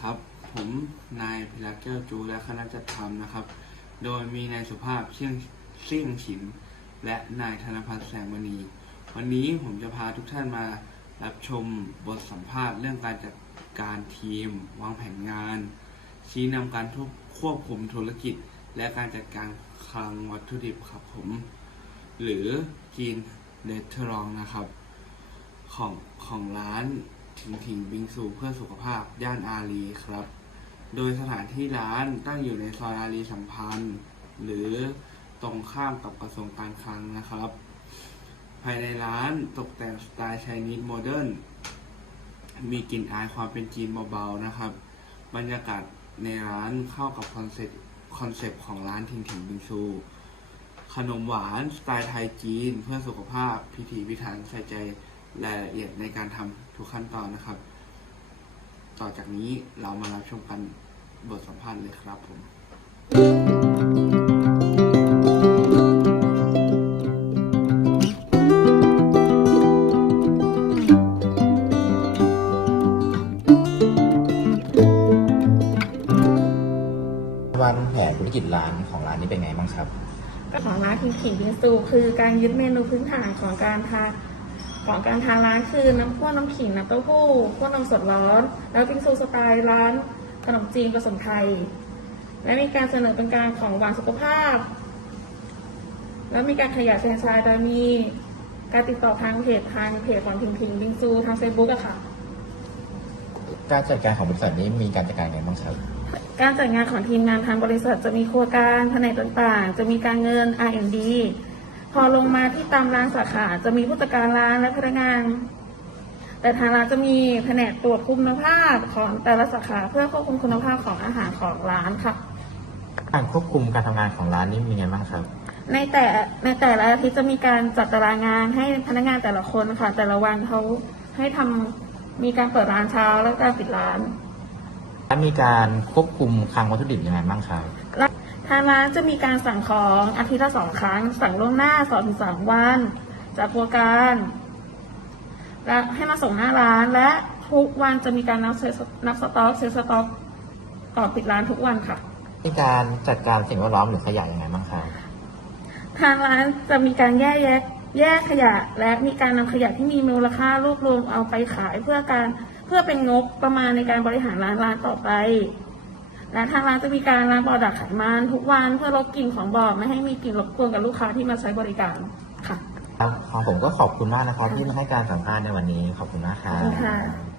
ครับ ผมนายพิรักแก้วจูและคณะจัดทำนะครับ โดยมีนายสุภาพเชี่ยงเสี่ยงฉิมและนายธนพัฒน์แสงมณี วันนี้ผมจะพาทุกท่านมารับชมบทสัมภาษณ์เรื่องการจัดการทีม วางแผนงาน ชี้นำการควบคุมธุรกิจ และการจัดการคลังวัตถุดิบครับผม หรือจีนเรสเทอรองนะครับ ของของร้าน ถิงถิงบิงซูเพื่อสุขภาพย่านอารีครับ โดยสถานที่ร้านตั้งอยู่ในซอยอารีสัมพันธ์ หรือตรงข้ามกับกระทรวงการคลังนะครับ ภายในร้านตกแต่งสไตล์ไชนีสโมเดิร์นมีกลิ่นอายความเป็นจีนเบาๆนะครับ บรรยากาศในร้านเข้ากับคอนเซ็ปต์คอนเซ็ปต์ของร้านถิงถิงบิงซู ขนมหวานสไตล์ไทยจีนเพื่อสุขภาพพิถีพิถันใส่ใจ รายละเอียดในการทำทุกขั้นตอนนะครับ ต่อจากนี้เรามารับชมกันบทสัมภาษณ์เลยครับผม วางแผนธุรกิจร้านของร้านนี้เป็นไงบ้างครับ ก็ของร้านคิงขิงบิงซูคือการยึดเมนูพื้นฐานของการทาน ของการทานร้านคือน้ำข้นน้ำขิงน้ำเต้าหู้ข้นนมสดร้อน แล้วบิงซูสไตล์ร้านขนมจีนผสมไทย และมีการเสนอเป็นการของหวานสุขภาพ แล้วมีการขยายแฟรนไชส์โดยมีการติดต่อทางเพจทางเพจของพิงพิงบิงซูทางเฟซบุ๊กอะค่ะ การจัดการของบริษัทนี้มีการจัดการยังไงบ้างครับ การจัดงานของทีมงานทางบริษัทจะมีโครงการแผนกต่างๆ จะมีการเงิน R&D พ อลงมาที่ตามร้านสาขาจะมีผู้จัดการร้านและพนักงาน แต่ทางร้านจะมีแผนกตรวจคุณภาพของแต่ละสาขาเพื่อควบคุมคุณภาพของอาหารของร้านค่ะ การควบคุมการทำงานของร้านนี้มีไงบ้างครับ ในแต่ในแต่ละอาทิตย์จะมีการจัดตารางงานให้พนักงานแต่ละคนค่ะ แต่ละวันเขาให้ทำมีการเปิดร้านเช้าและการปิดร้าน และมีการควบคุมคลังวัตถุดิบยังไงบ้างครับและ ทางร้านจะมีการสั่งของอาทิตย์ละสองครั้ง สั่งล่วงหน้าสองถึงสามวัน จากครัวการ และให้มาส่งหน้าร้านและทุกวันจะมีการนับเซตนับสต็อกเซตสต็อกก่อนปิดร้านทุกวันค่ะ มีการจัดการสิ่งแวดล้อมหรือขยะยังไงบ้างครับทางร้านจะมีการแยกแยะแยกขยะ และมีการนำขยะที่มีมูลค่ารวบรวมเอาไปขายเพื่อการเพื่อเป็นงบประมาณในการบริหารร้านร้านต่อไป และทางร้านจะมีการล้างบ่อดักไขมันทุกวันเพื่อลดกลิ่นของบ่อไม่ให้มีกลิ่นรบกวนกับลูกค้าที่มาใช้บริการค่ะ ครับของผมก็ขอบคุณมากนะครับที่มาให้การสัมภาษณ์ในวันนี้ขอบคุณมากครัขอบคุณค่ะบ